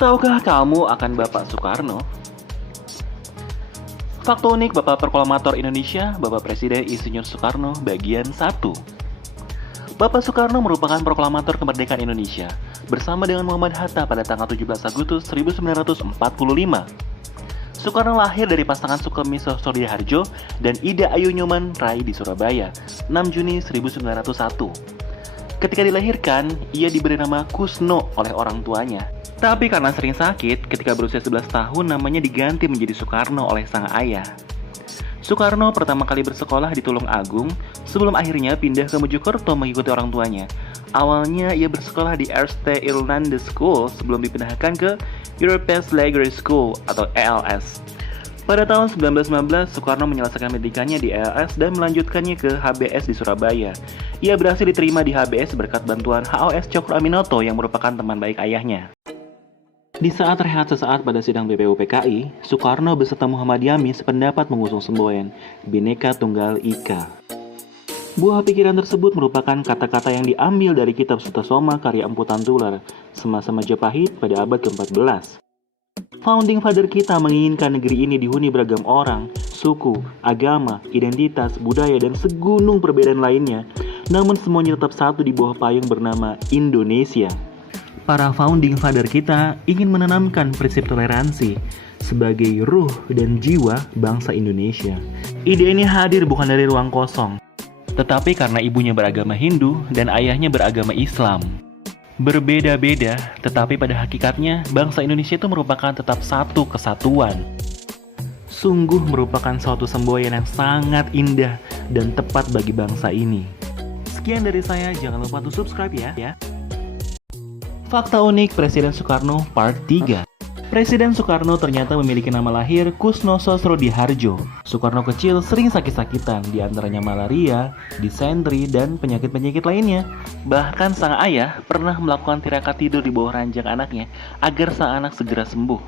Tahukah kamu akan Bapak Soekarno? Fakta unik Bapak Proklamator Indonesia, Bapak Presiden Insinyur Soekarno, bagian 1. Bapak Soekarno merupakan proklamator kemerdekaan Indonesia bersama dengan Muhammad Hatta pada tanggal 17 Agustus 1945. Soekarno lahir dari pasangan Sukemi Sodiharjo dan Ida Ayu Nyoman Rai di Surabaya, 6 Juni 1901. Ketika dilahirkan, ia diberi nama Kusno oleh orang tuanya. Tapi karena sering sakit, ketika berusia 11 tahun namanya diganti menjadi Soekarno oleh sang ayah. Soekarno pertama kali bersekolah di Tulung Agung sebelum akhirnya pindah ke Mojokerto mengikuti orang tuanya. Awalnya ia bersekolah di Eerste Irlande School sebelum dipindahkan ke Europees Lager School atau ELS. Pada tahun 1919, Soekarno menyelesaikan pendidikannya di ELS dan melanjutkannya ke HBS di Surabaya. Ia berhasil diterima di HBS berkat bantuan HOS Cokro Aminoto yang merupakan teman baik ayahnya. Di saat rehat sesaat pada sidang BPU PKI, Soekarno beserta Muhammad Yamin sependapat mengusung semboyan Bhinneka Tunggal Ika. Buah pikiran tersebut merupakan kata-kata yang diambil dari kitab Sutasoma karya Empu Tantular semasa Majapahit pada abad ke-14. Founding Father kita menginginkan negeri ini dihuni beragam orang, suku, agama, identitas, budaya, dan segunung perbedaan lainnya, namun semuanya tetap satu di bawah payung bernama Indonesia. Para founding father kita ingin menanamkan prinsip toleransi sebagai ruh dan jiwa bangsa Indonesia. Ide ini hadir bukan dari ruang kosong, tetapi karena ibunya beragama Hindu dan ayahnya beragama Islam. Berbeda-beda, tetapi pada hakikatnya bangsa Indonesia itu merupakan tetap satu kesatuan. Sungguh merupakan suatu semboyan yang sangat indah dan tepat bagi bangsa ini. Sekian dari saya, jangan lupa untuk subscribe ya. Fakta unik Presiden Soekarno Part 3. Presiden Soekarno ternyata memiliki nama lahir Kusno Sosrodiharjo. Soekarno kecil sering sakit-sakitan, diantaranya malaria, disentri, dan penyakit-penyakit lainnya. Bahkan sang ayah pernah melakukan tirakat tidur di bawah ranjang anaknya agar sang anak segera sembuh.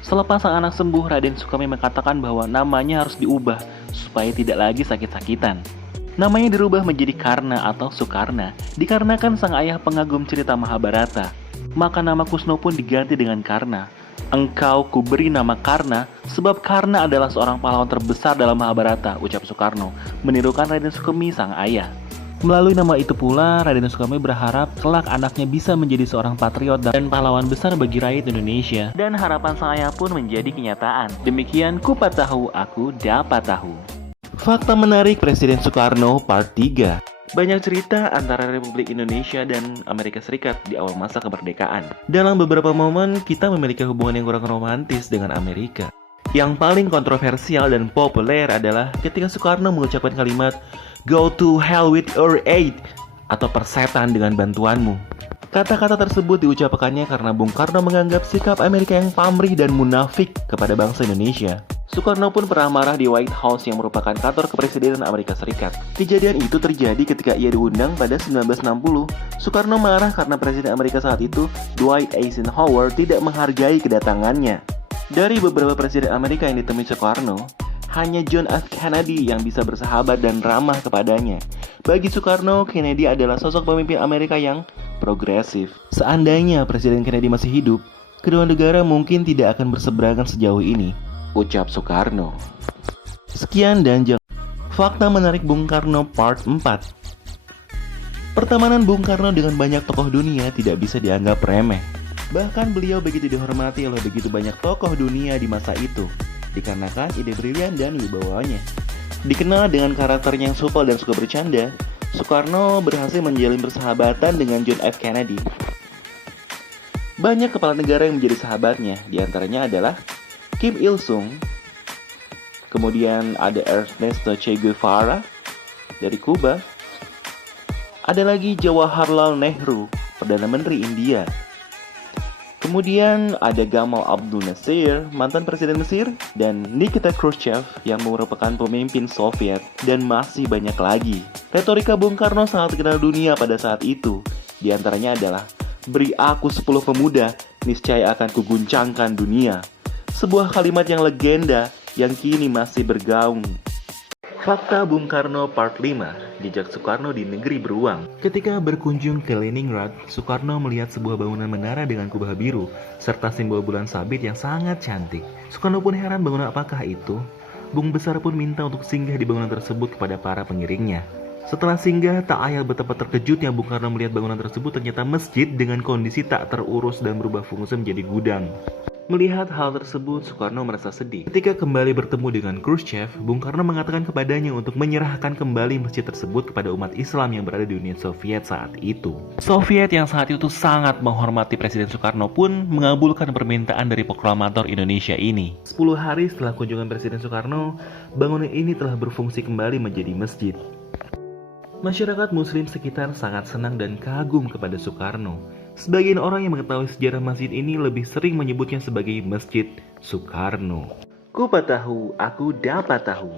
Selepas sang anak sembuh, Raden Sukemi mengatakan bahwa namanya harus diubah supaya tidak lagi sakit-sakitan. Namanya dirubah menjadi Karna atau Soekarna, dikarenakan sang ayah pengagum cerita Mahabharata. Maka nama Kusno pun diganti dengan Karna. Engkau kuberi nama Karna, sebab Karna adalah seorang pahlawan terbesar dalam Mahabharata, ucap Soekarno, menirukan Raden Sukemi sang ayah. Melalui nama itu pula, Raden Sukemi berharap kelak anaknya bisa menjadi seorang patriot dan pahlawan besar bagi rakyat Indonesia. Dan harapan sang ayah pun menjadi kenyataan. Demikian kupat tahu, aku dapat tahu. Fakta menarik Presiden Soekarno Part 3. Banyak cerita antara Republik Indonesia dan Amerika Serikat di awal masa kemerdekaan. Dalam beberapa momen, kita memiliki hubungan yang kurang romantis dengan Amerika. Yang paling kontroversial dan populer adalah ketika Soekarno mengucapkan kalimat "Go to hell with your aid" atau persetan dengan bantuanmu. Kata-kata tersebut diucapkannya karena Bung Karno menganggap sikap Amerika yang pamrih dan munafik kepada bangsa Indonesia. Soekarno pun pernah marah di White House yang merupakan kantor kepresidenan Amerika Serikat. Kejadian itu terjadi ketika ia diundang pada 1960. Soekarno marah karena Presiden Amerika saat itu, Dwight Eisenhower, tidak menghargai kedatangannya. Dari beberapa Presiden Amerika yang ditemui Soekarno, hanya John F. Kennedy yang bisa bersahabat dan ramah kepadanya. Bagi Soekarno, Kennedy adalah sosok pemimpin Amerika yang progresif. Seandainya Presiden Kennedy masih hidup, kedua negara mungkin tidak akan berseberangan sejauh ini, ucap Soekarno. Sekian dan jangan. Fakta menarik Bung Karno Part 4. Pertemanan Bung Karno dengan banyak tokoh dunia tidak bisa dianggap remeh. Bahkan beliau begitu dihormati oleh begitu banyak tokoh dunia di masa itu, dikarenakan ide brilian dan wibawanya. Dikenal dengan karakternya yang supel dan suka bercanda, Soekarno berhasil menjalin persahabatan dengan John F. Kennedy. Banyak kepala negara yang menjadi sahabatnya, diantaranya adalah Kim Il-sung, kemudian ada Ernesto Che Guevara dari Kuba, ada lagi Jawaharlal Nehru, Perdana Menteri India, kemudian ada Gamal Abdul Nasir, mantan Presiden Mesir, dan Nikita Khrushchev yang merupakan pemimpin Soviet, dan masih banyak lagi. Retorika Bung Karno sangat dikenal dunia pada saat itu, diantaranya adalah "Beri aku 10 pemuda, niscaya akan kuguncangkan dunia." Sebuah kalimat yang legenda yang kini masih bergaung. Fakta Bung Karno Part 5, Jejak Soekarno di Negeri Beruang. Ketika berkunjung ke Leningrad, Soekarno melihat sebuah bangunan menara dengan kubah biru, serta simbol bulan sabit yang sangat cantik. Soekarno pun heran bangunan apakah itu. Bung Besar pun minta untuk singgah di bangunan tersebut kepada para pengiringnya. Setelah singgah, tak ayal betapa terkejutnya Bung Karno melihat bangunan tersebut ternyata masjid dengan kondisi tak terurus dan berubah fungsi menjadi gudang. Melihat hal tersebut, Soekarno merasa sedih. Ketika kembali bertemu dengan Khrushchev, Bung Karno mengatakan kepadanya untuk menyerahkan kembali masjid tersebut kepada umat Islam yang berada di Uni Soviet saat itu. Soviet yang saat itu sangat menghormati Presiden Soekarno pun mengabulkan permintaan dari proklamator Indonesia ini. 10 hari setelah kunjungan Presiden Soekarno, bangunan ini telah berfungsi kembali menjadi masjid. Masyarakat Muslim sekitar sangat senang dan kagum kepada Soekarno. Sebagian orang yang mengetahui sejarah masjid ini lebih sering menyebutnya sebagai Masjid Soekarno. Kupat tahu, aku dapat tahu.